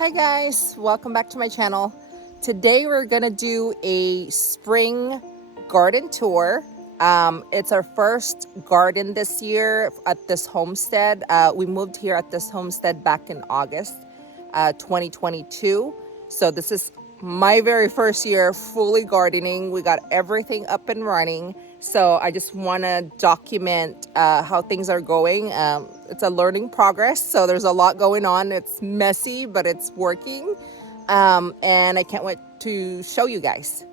Hi guys, welcome back to my channel. Today we're gonna do a spring garden tour. It's our first garden this year at this homestead. We moved here at this homestead back in August 2022. So this is my very first year fully gardening. We got everything up and running. So I just want to document how things are going. It's a learning progress, so there's a lot going on. It's messy, but it's working. And I can't wait to show you guys.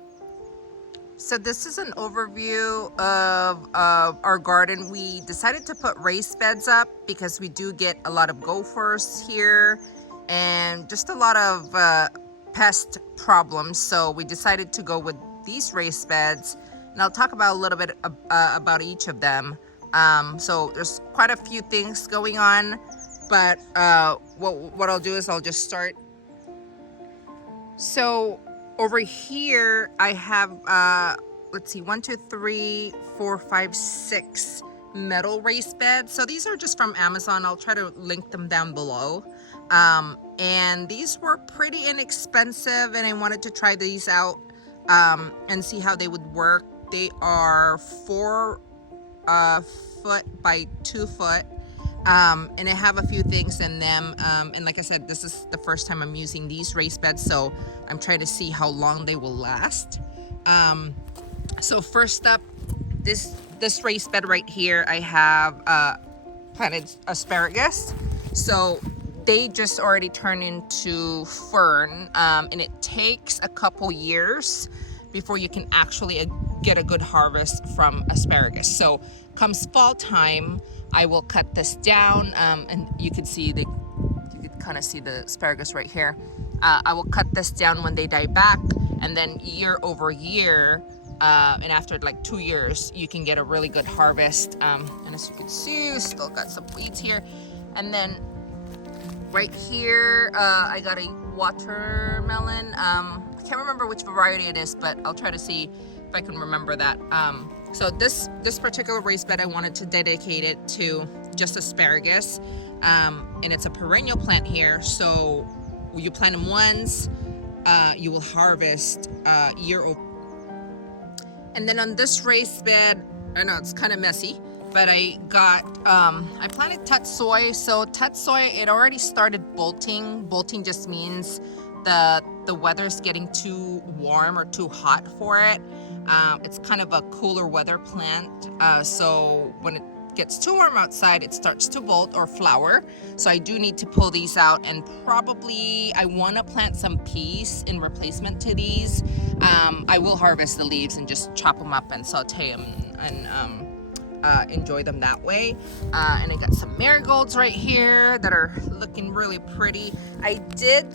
So this is an overview of our garden. We decided to put raised beds up because we do get a lot of gophers here and just a lot of pest problems. So we decided to go with these raised beds, and I'll talk about a little bit about each of them. So there's quite a few things going on, but what I'll do is I'll just start. So over here I have let's see, 1, 2, 3, 4, 5, 6 metal raised beds. So these are just from Amazon. I'll try to link them down below. And these were pretty inexpensive, and I wanted to try these out and see how they would work. They are 4 foot by 2 foot. And I have a few things in them, and like I said, this is the first time I'm using these raised beds, so I'm trying to see how long they will last. So first up, this raised bed right here, I have planted asparagus. So they just already turned into fern, and it takes a couple years before you can actually get a good harvest from asparagus. So comes fall time, I will cut this down, and you can see you can kind of see the asparagus right here. I will cut this down when they die back, and then year over year, and after like 2 years, you can get a really good harvest. And as you can see, we still got some weeds here. And then right here, I got a watermelon. I can't remember which variety it is, but I'll try to see if I can remember that. So this particular raised bed, I wanted to dedicate it to just asparagus, and it's a perennial plant here. So you plant them once, you will harvest year over. And then on this raised bed, I know it's kind of messy, but I planted tatsoi. So tatsoi, it already started bolting. Bolting just means the weather's getting too warm or too hot for it. It's kind of a cooler weather plant, so when it gets too warm outside, it starts to bolt or flower. So I do need to pull these out, and probably I want to plant some peas in replacement to these. I will harvest the leaves and just chop them up and saute them and enjoy them that way. And I got some marigolds right here that are looking really pretty. I did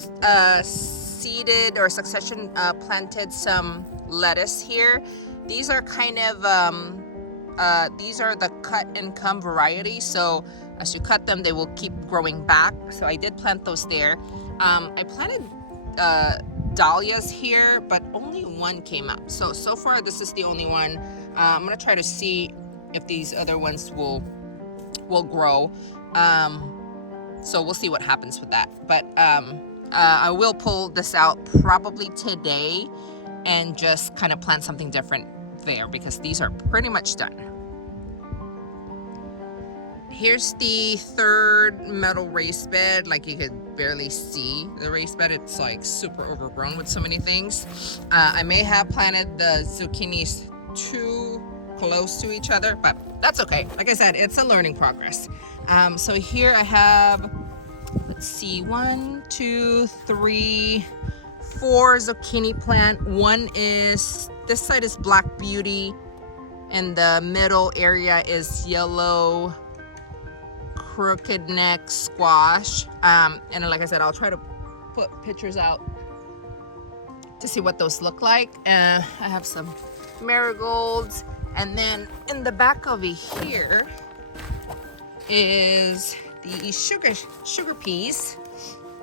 seeded or succession planted some lettuce here. These are kind of these are the cut and come variety, so as you cut them, they will keep growing back. So I did plant those there. I planted dahlias here, but only one came up. So far this is the only one. I'm gonna try to see if these other ones will grow. So we'll see what happens with that. But I will pull this out probably today and just kind of plant something different there, because these are pretty much done. Here's the third metal raised bed. Like, you could barely see the raised bed. It's like super overgrown with so many things. I may have planted the zucchinis too close to each other, but that's okay. Like I said, it's a learning progress. So here I have, let's see, 1, 2, 3, 4 zucchini plant. One is, this side is Black Beauty, and the middle area is yellow crooked neck squash. And like I said, I'll try to put pictures out to see what those look like. I have some marigolds, and then in the back over here is the sugar peas,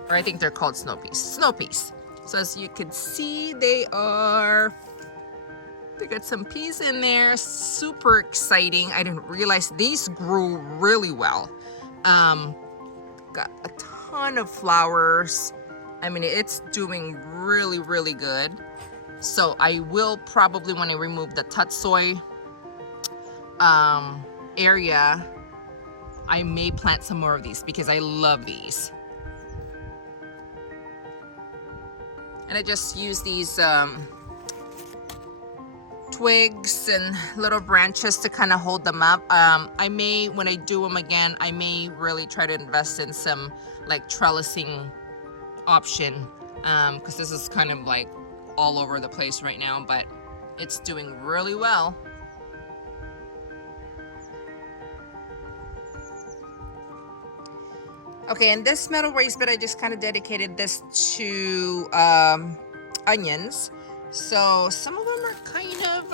or I think they're called snow peas. So as you can see, they got some peas in there. Super exciting. I didn't realize these grew really well. Got a ton of flowers. I mean, it's doing really, really good. So I will probably, when I remove the tatsoi area, I may plant some more of these because I love these. And I just use these twigs and little branches to kind of hold them up. I may, when I do them again, I may really try to invest in some like trellising option, because this is kind of like all over the place right now, but it's doing really well. Okay, and this metal raised bed, I just kind of dedicated this to onions. So some of them are kind of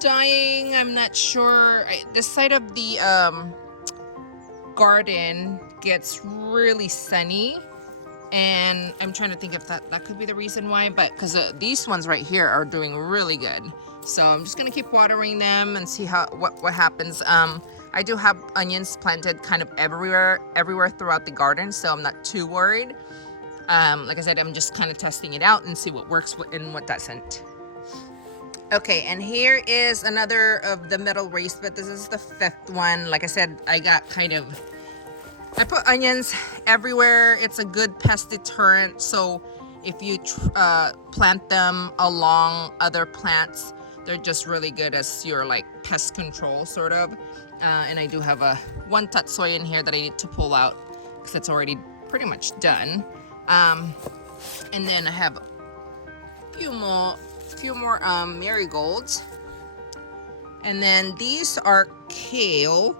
dying. I'm not sure. This side of the garden gets really sunny, and I'm trying to think if that could be the reason why, but because these ones right here are doing really good. So I'm just gonna keep watering them and see what happens. I do have onions planted kind of everywhere throughout the garden, so I'm not too worried. Like I said, I'm just kind of testing it out and see what works and what doesn't. Okay, and here is another of the metal raised bed. This is the 5th one. Like I said, I put onions everywhere. It's a good pest deterrent. So if you plant them along other plants, they're just really good as your like pest control sort of. And I do have one tatsoi in here that I need to pull out because it's already pretty much done. And then I have a few more marigolds. And then these are kale,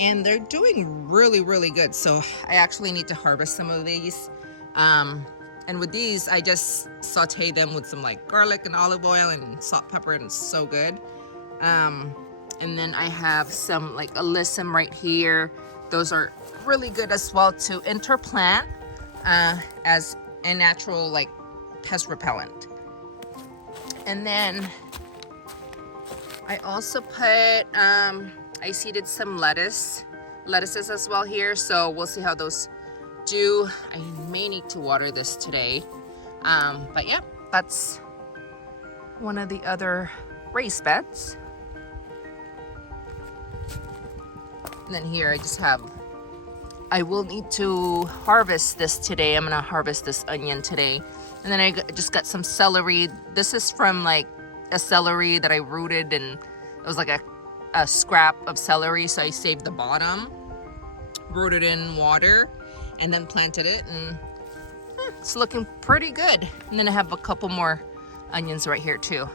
and they're doing really, really good. So I actually need to harvest some of these. And with these, I just saute them with some like garlic and olive oil and salt, pepper, and it's so good. And then I have some like alyssum right here. Those are really good as well to interplant as a natural like pest repellent. And then I also put, I seeded some lettuces as well here. So we'll see how those do. I may need to water this today. But yeah, that's one of the other raised beds. And then here I just have, I will need to harvest this today. I'm gonna harvest this onion today. And then I just got some celery. This is from like a celery that I rooted, and it was like a scrap of celery. So I saved the bottom, rooted in water, and then planted it, and it's looking pretty good. And then I have a couple more onions right here too.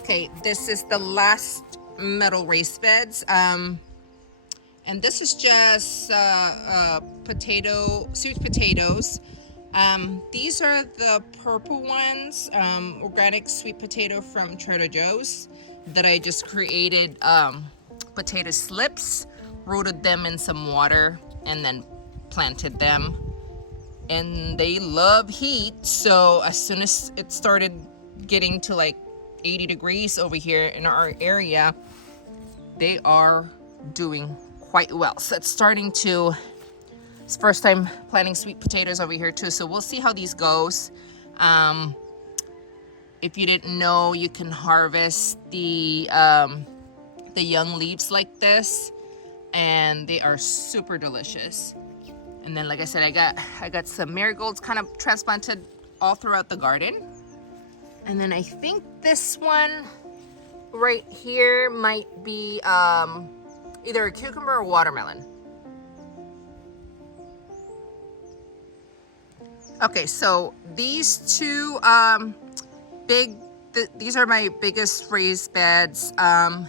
Okay, this is the last metal raised beds. And this is just sweet potatoes. These are the purple ones, organic sweet potato from Trader Joe's that I just created potato slips, rooted them in some water, and then planted them. And they love heat, so as soon as it started getting to like 80 degrees over here in our area, they are doing quite well. So it's starting to, it's first time planting sweet potatoes over here too, so we'll see how these goes. If you didn't know, you can harvest the young leaves like this, and they are super delicious. And then like I said, I got some marigolds kind of transplanted all throughout the garden. And then I think this one right here might be either a cucumber or watermelon. Okay, so these two these are my biggest raised beds. I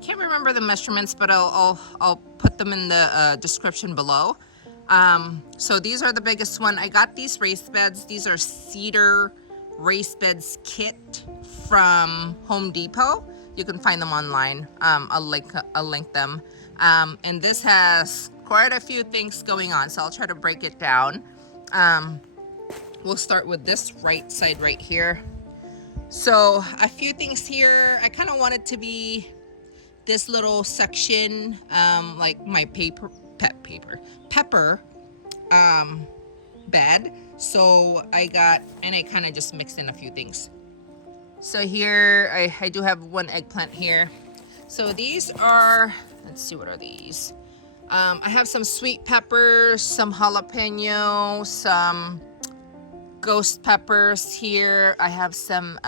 can't remember the measurements, but I'll put them in the description below. So these are the biggest one. I got these raised beds. These are cedar raised beds kit from Home Depot. You can find them online. I'll link them. And this has quite a few things going on, so I'll try to break it down. We'll start with this right side right here. So a few things here. I kind of want it to be this little section, like my pepper, bed. So I kind of just mixed in a few things. So here I do have one eggplant here. So these are, let's see, what are these? I have some sweet peppers, some jalapeno, some ghost peppers here. I have some,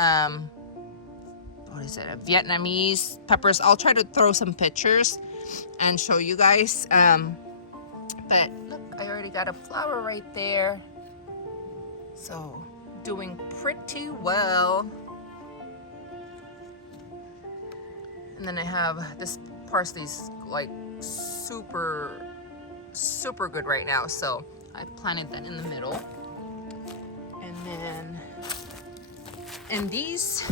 what is it, Vietnamese peppers. I'll try to throw some pictures and show you guys. But look, I already got a flower right there. So doing pretty well. And then I have this parsley's like super good right now. So I planted that in the middle. And these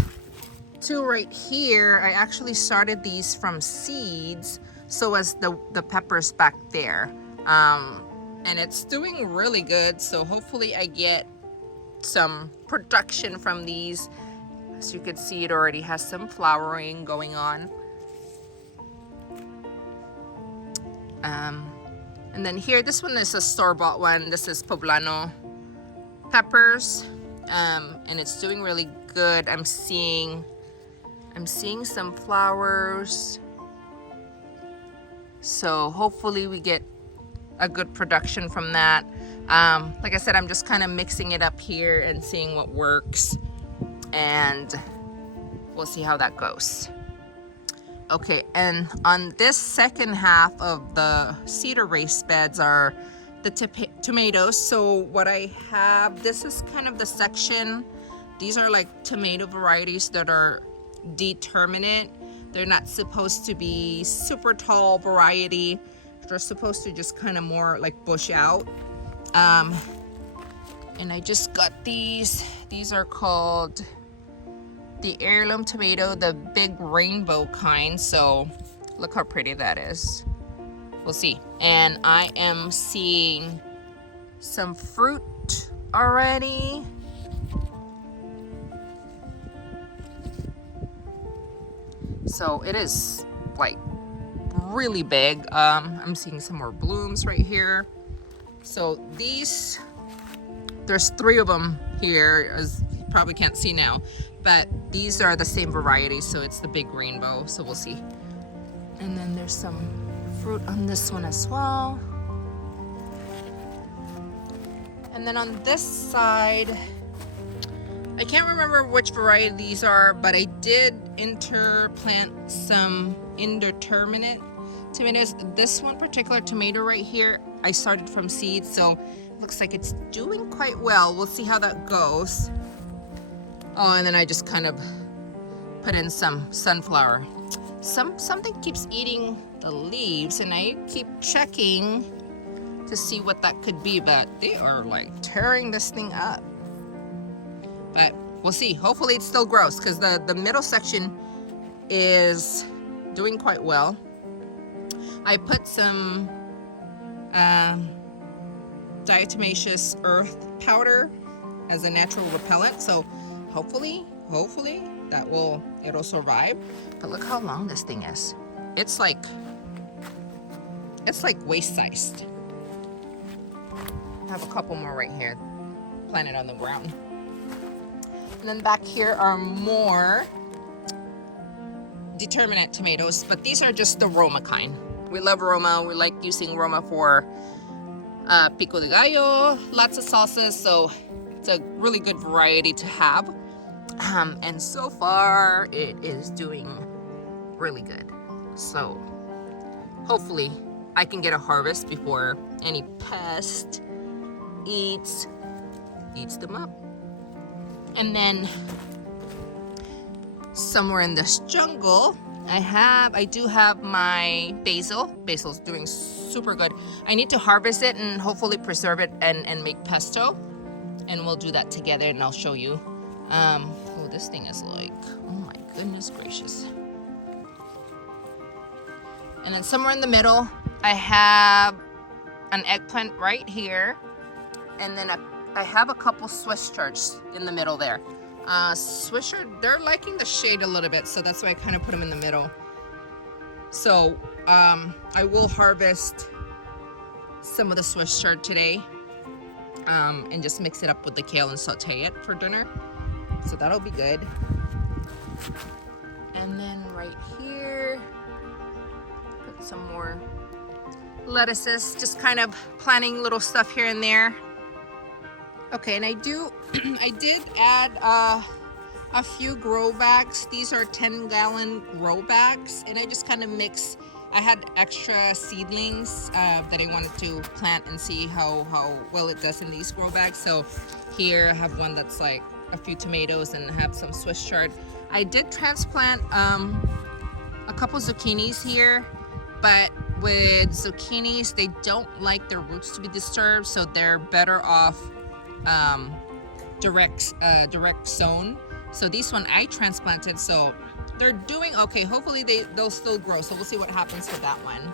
two right here, I actually started these from seeds. So as the peppers back there. And it's doing really good. So hopefully I get some production from these. As you can see, it already has some flowering going on. And then here, this one is a store-bought one. This is poblano peppers, and it's doing really good. I'm seeing some flowers. So hopefully we get a good production from that. Like I said, I'm just kind of mixing it up here and seeing what works, and we'll see how that goes. Okay, and on this second half of the cedar raised beds are the tomatoes. So what I have, this is kind of the section. These are like tomato varieties that are determinate. They're not supposed to be super tall variety. They're supposed to just kind of more like bush out. And I just got these. These are called the heirloom tomato, the big rainbow kind. So look how pretty that is. We'll see. And I am seeing some fruit already. So it is like really big. I'm seeing some more blooms right here. So these, there's 3 of them here, as you probably can't see now, but these are the same variety, so it's the big rainbow, so we'll see. And then there's some fruit on this one as well. And then on this side, I can't remember which variety these are, but I did interplant some indeterminate tomatoes. This one particular tomato right here, I started from seeds, so it looks like it's doing quite well. We'll see how that goes. Oh, and then I just kind of put in some sunflower. Something keeps eating the leaves, and I keep checking to see what that could be, but they are like tearing this thing up. But we'll see. Hopefully it still grows, because the middle section is doing quite well. I put some diatomaceous earth powder as a natural repellent, so hopefully it'll survive. But look how long this thing is. It's like waist sized. I have a couple more right here planted on the ground. And then back here are more determinate tomatoes, but these are just the Roma kind. We love Roma. We like using Roma for pico de gallo, lots of salsas, so it's a really good variety to have. And so far it is doing really good. So hopefully I can get a harvest before any pest eats them up. And then somewhere in this jungle, I do have my basil. Basil's doing super good. I need to harvest it and hopefully preserve it and make pesto. And we'll do that together, and I'll show you. Oh, this thing is like, oh my goodness gracious. And then somewhere in the middle, I have an eggplant right here. And then I have a couple Swiss chard in the middle there. Swiss chard, they're liking the shade a little bit, so that's why I kind of put them in the middle. So I will harvest some of the Swiss chard today. and just mix it up with the kale and saute it for dinner. So that'll be good. And then right here, put some more lettuces, just kind of planting little stuff here and there. Okay, and I did add a few grow bags. These are 10-gallon grow bags, and I just kind of mix. I had extra seedlings that I wanted to plant and see how well it does in these grow bags. So here I have one that's like a few tomatoes and have some Swiss chard. I did transplant a couple zucchinis here, but with zucchinis, they don't like their roots to be disturbed, so they're better off direct sown. So this one I transplanted, so they're doing okay. Hopefully they'll still grow, so we'll see what happens with that one.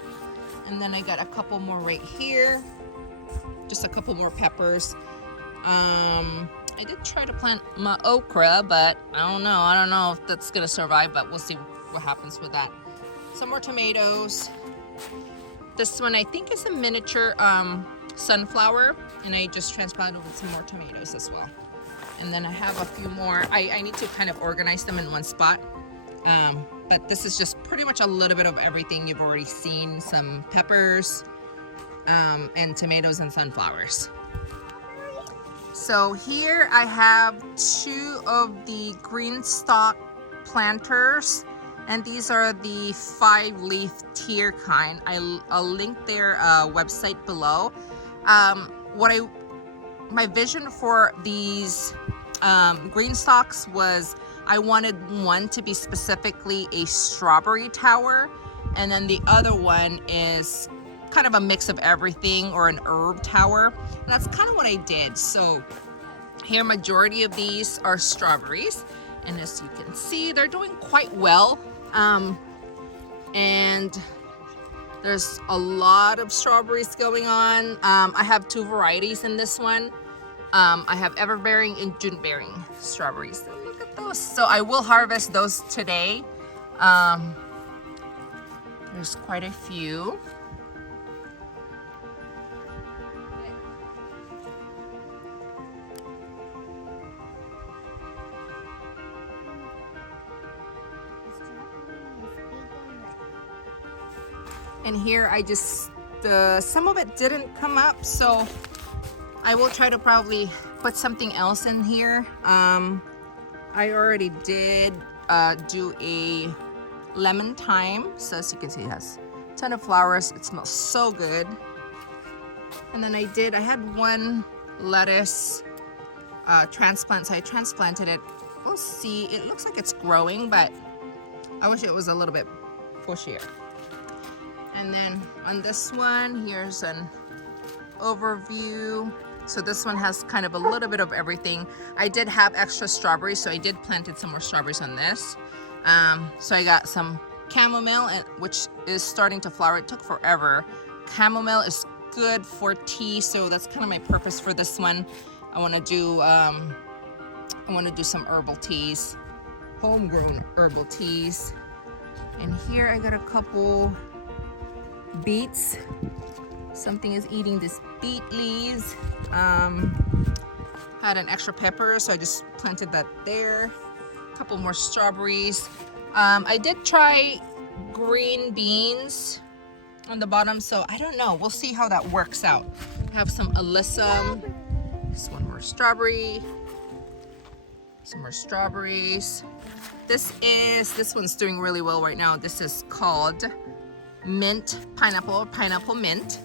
And then I got a couple more right here, just a couple more peppers. I did try to plant my okra, but I don't know if that's gonna survive, but we'll see what happens with that. Some more tomatoes. This one I think is a miniature sunflower, and I just transplanted with some more tomatoes as well. And then I have a few more. I need to kind of organize them in one spot. But this is just pretty much a little bit of everything you've already seen. Some peppers, and tomatoes and sunflowers. So here I have 2 of the green stalk planters, and these are the 5-leaf tier kind. I'll link their website below. My vision for these green stalks was I wanted one to be specifically a strawberry tower, and then the other one is kind of a mix of everything, or an herb tower. And that's kind of what I did. So here, majority of these are strawberries, and as you can see, they're doing quite well. And there's a lot of strawberries going on. I have 2 varieties in this one. I have ever-bearing and June-bearing strawberries. So look at those. So I will harvest those today. There's quite a few. And here I just, some of it didn't come up, so I will try to probably put something else in here. I already did do a lemon thyme. So as you can see, it has a ton of flowers. It smells so good. And then I had 1 lettuce transplant, so I transplanted it. We'll see, it looks like it's growing, but I wish it was a little bit bushier. And then on this one, here's an overview. So this one has kind of a little bit of everything. I did have extra strawberries, so I did planted some more strawberries on this. So I got some chamomile, which is starting to flower. It took forever. Chamomile is good for tea, so that's kind of my purpose for this one. I want to do some herbal teas, homegrown herbal teas. And here I got a couple beets. Something is eating this beet leaves. Had an extra pepper, so I just planted that there. A couple more strawberries. I did try green beans on the bottom, so I don't know. We'll see how that works out. I have some alyssum. Just 1 more strawberry. Some more strawberries. This one's doing really well right now. This is called mint pineapple mint.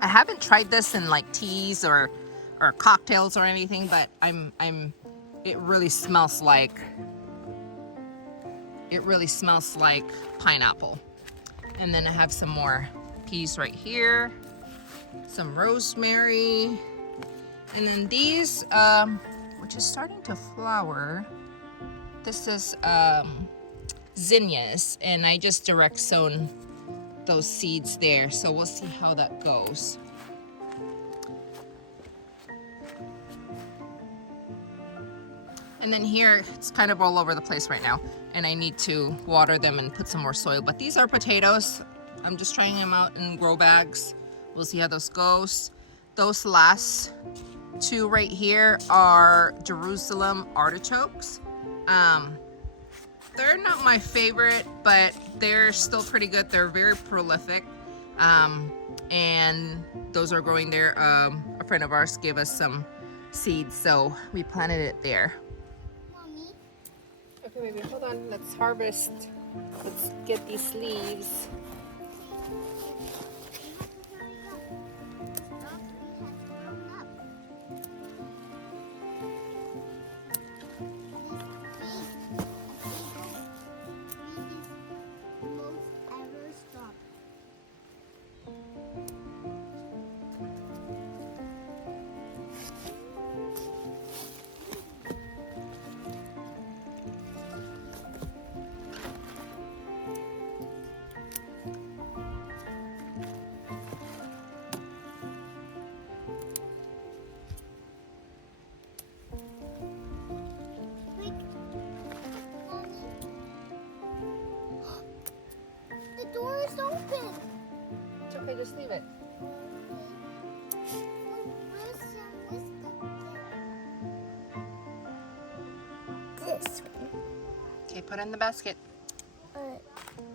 I haven't tried this in like teas or cocktails or anything, but it really smells like pineapple. And then I have some more peas right here, some rosemary, and then these, which is starting to flower. This is zinnias, and I just direct sown those seeds there, so we'll see how that goes. And then here, it's kind of all over the place right now, and I need to water them and put some more soil. But these are potatoes. I'm just trying them out in grow bags. We'll see how those goes. Those last two right here are Jerusalem artichokes. They're not my favorite, but they're still pretty good. They're very prolific. And those are growing there. A friend of ours gave us some seeds, so we planted it there. Mommy. Okay, baby, hold on. Let's harvest. Let's get these leaves. The door is open. It's okay, just leave it. This one. Okay, put it in the basket.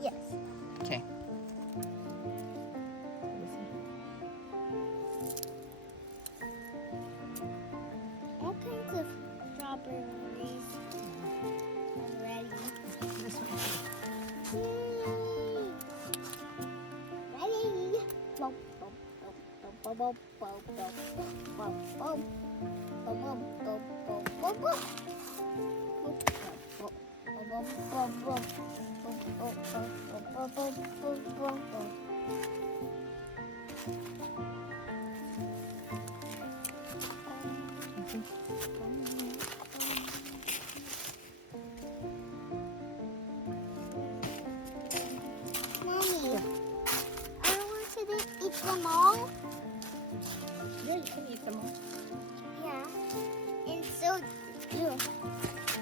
Yes. Okay. All kinds of strawberries already. This one. Yay! Ready? Bum, bum, bum, bum, bum, bum, bum, bum, bum, bum, bum, bum, bum, bum, bum. Mommy, I wanted to eat them all. Yeah, you can eat them all. Yeah, and so do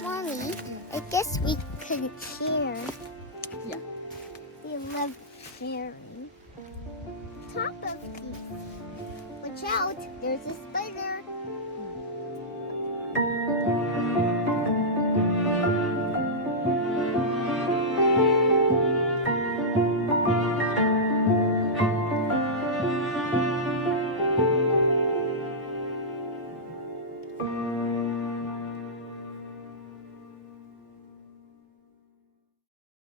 Mommy. I guess we could share. Yeah. We love sharing. Top of these. Watch out! There's a spider.